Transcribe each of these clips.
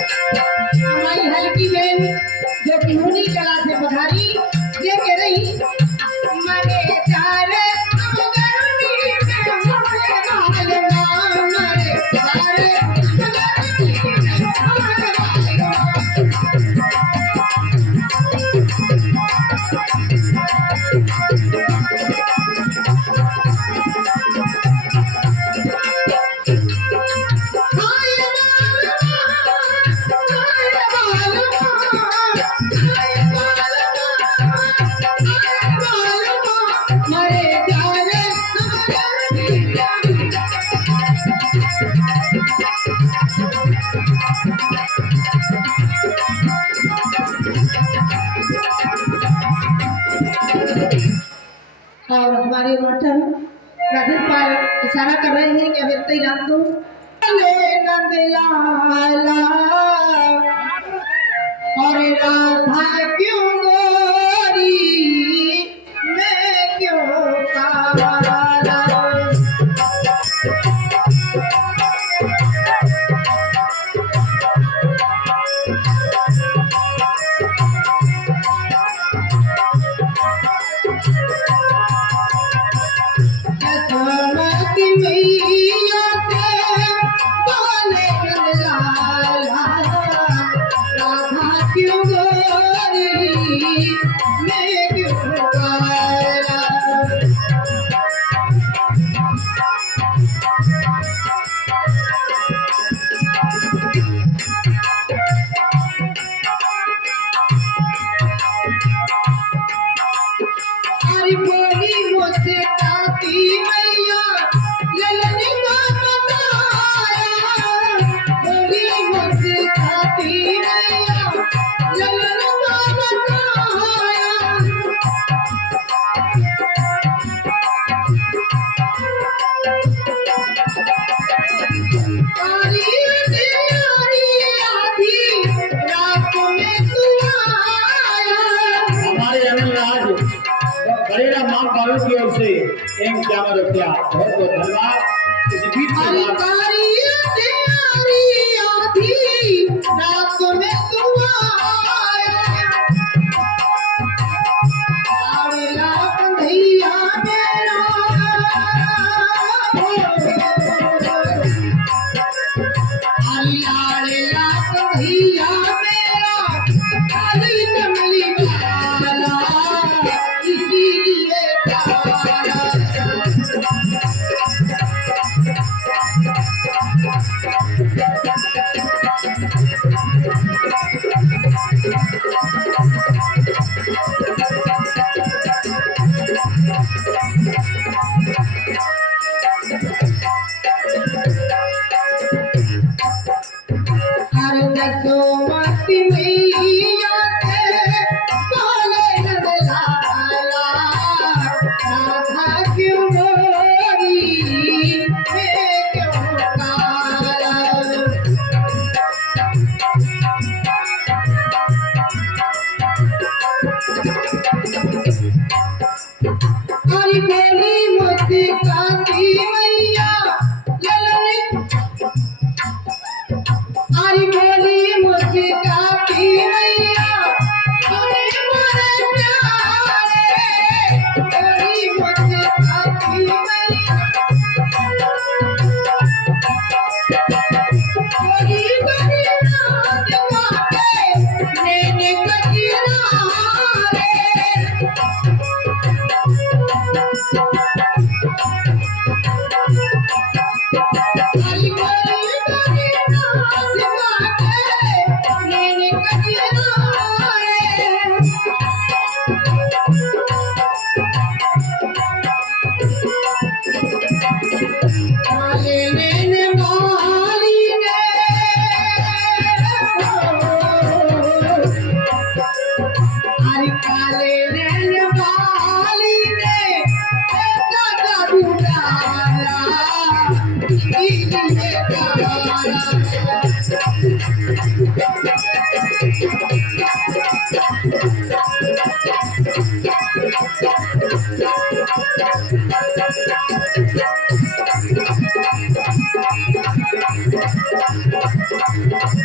हमारी हल्की बहन जो कि हुनी कला से पधारी ये कह रही मरे चारे और हमारे मठन राधेपाल इशारा कर रहे हैं कि अब इतना ही नाम दो नंद लाला और राधा क्यों गोरी मैं क्यों काला मैया से बोले लाला राधा क्यों गोरी मैं क्यों काला अरे बोली मुझसे काती मैया ललनी का बताया बोली मुझसे काती मैया ललनी का बताया कारी तेरी आधी रात में तू आया हमारे अनिल राज बड़ेरा मां बाबू की ओर से 51 रुपया बहुत बहुत धन्यवाद। इस बीच के बाद कारी तेरी आधी रात में तू आया लाडला कन्हैया मेरा लाडला कन्हैया मेरा काली कमली वाला इसीलिए काला हर दसोमती मैया से बोले नंद लाला राधा क्यों गोरी मैं क्यों काला हरी बोली मुझसे काती मैया ललनी हरी बोली मुझसे काती मैया बोली मोरे प्यारे बोली मुझसे काती मैया बोली कबीरा दिवाते मैंने कबीरा रे हरी बोली कबीरा दिवाते मैंने कबीरा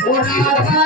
ओ राधा